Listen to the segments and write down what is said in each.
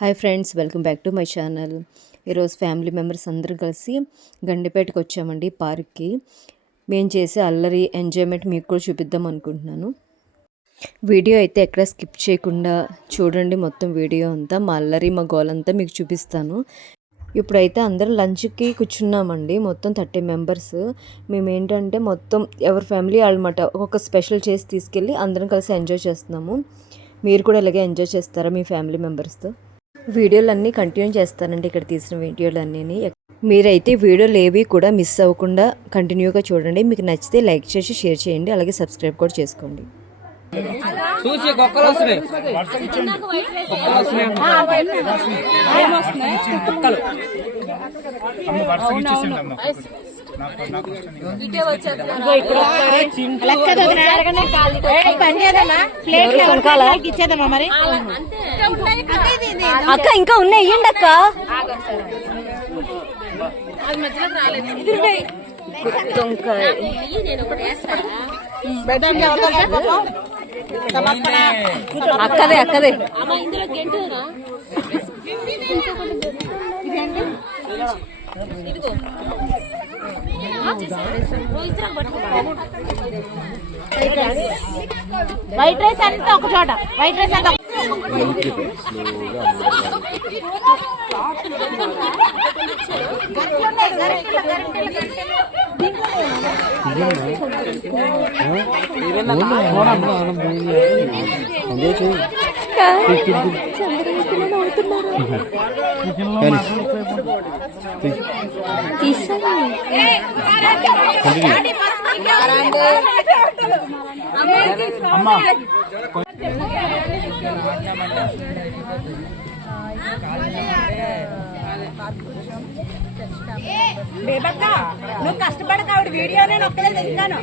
Hi friends, welcome back to my channel. ఈరోజు family members అందరం కలిసి గండిపేటకి వచ్చామండి పార్క్కి. మేము చేసే అల్లరి ఎంజాయ్మెంట్ మీకు కూడా చూపిద్దాం అనుకుంటున్నాను. వీడియో అయితే ఎక్కడ స్కిప్ చేయకుండా చూడండి. మొత్తం వీడియో అంతా మా అల్లరి మా గోల్ అంతా మీకు చూపిస్తాను. ఇప్పుడైతే అందరం లంచ్కి కూర్చున్నామండి. మొత్తం 30 మెంబర్స్. మేము ఏంటంటే మొత్తం ఎవరి ఫ్యామిలీ వాళ్ళమాట ఒక్కొక్క స్పెషల్ చేసి తీసుకెళ్ళి అందరం కలిసి ఎంజాయ్ చేస్తున్నాము. మీరు కూడా ఇలాగే ఎంజాయ్ చేస్తారా మీ ఫ్యామిలీ మెంబర్స్తో? వీడియోలన్నీ కంటిన్యూ చేస్తానండి. ఇక్కడ తీసిన వీడియోలన్నీ మీరైతే వీడియోలు ఏవి కూడా మిస్ అవ్వకుండా కంటిన్యూగా చూడండి. మీకు నచ్చితే లైక్ చేసి షేర్ చేయండి, అలాగే సబ్స్క్రైబ్ కూడా చేసుకోండి. అక్క ఇంకా ఉన్నాయి, ఇయ్యండి అక్క. అక్కదే అక్కదే వైట్ రైస్ అంతా ఒక చోట, వైట్ రైస్ అంతా బేబక్క, నువ్వు కష్టపడక ఆవిడ వీడియో నేను ఒక్కలే తింటాను.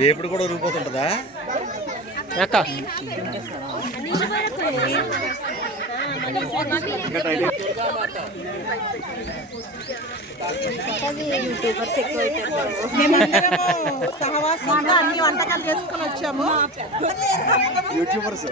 వేపుడు కూడా ఊరిపోతుంటదా? సహవాసంగా అన్ని వంటకాలు చేసుకుని వచ్చాము. యూట్యూబర్స్